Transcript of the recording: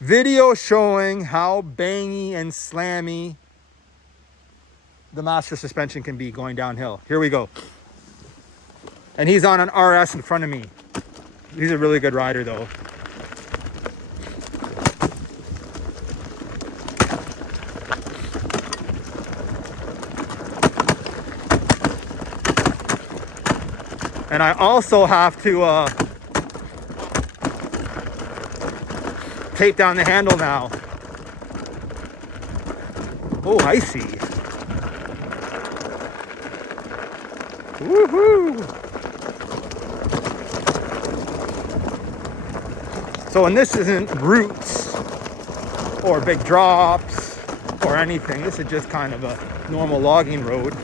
Video showing how bangy and slammy the master suspension can be going downhill. Here we go. And he's on an RS in front of me. He's a really good rider though. And I also have to tape down the handle now. Oh, icy. Woohoo! So when this isn't roots or big drops or anything, this is just kind of a normal logging road.